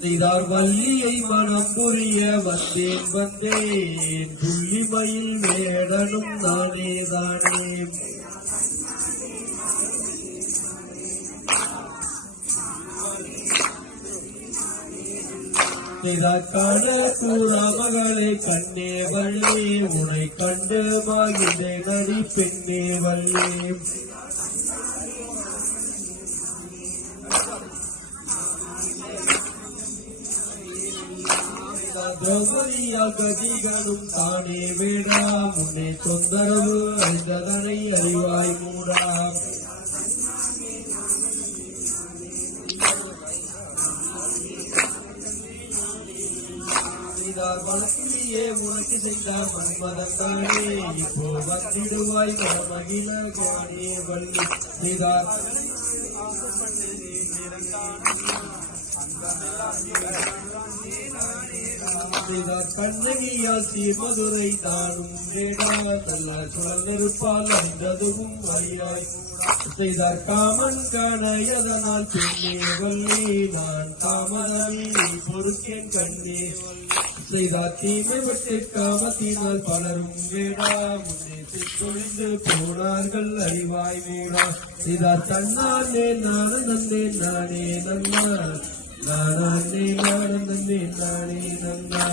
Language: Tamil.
செய்தார் வள்ளியை மனம் புரிய வந்தேன் வந்தேன் புள்ளிமயில் வேடனும் நானே தானே காண கூறா மகளே கண்ணே வள்ளி உனை கண்டு மாகின்ற நடி பெண்ணே வள்ளி கதிகளும் தானே வேடா முன்னே தொந்தரவு அறிந்ததனை அறிவாய் மூடா வளர்ச்சியே உனக்கு செய்தார் மன்மதத்தானே இப்போ வந்திடுவாய் மகிழ காணே வள்ளி செய்தார் கண்ணகியால் மதுரை தானும் வேடா நல்ல சுழல் நெருப்பால் அன்றதுவும் வழியாய் செய்தார் காமன் காண எதனால் பெண்ணே வள்ளி நான் காமதனை பொறுக்கேன் கண்ணே செய்தார் தீமை விட்டு காமத்தினால் பலரும் வேடா முன்னே தொழிந்து போனார்கள் அறிவாய் வேடா செய்தார் தன்னானே நானும் நந்தேன் நானே நன்னா நானே நானும் நந்தேன் நானே நன்னா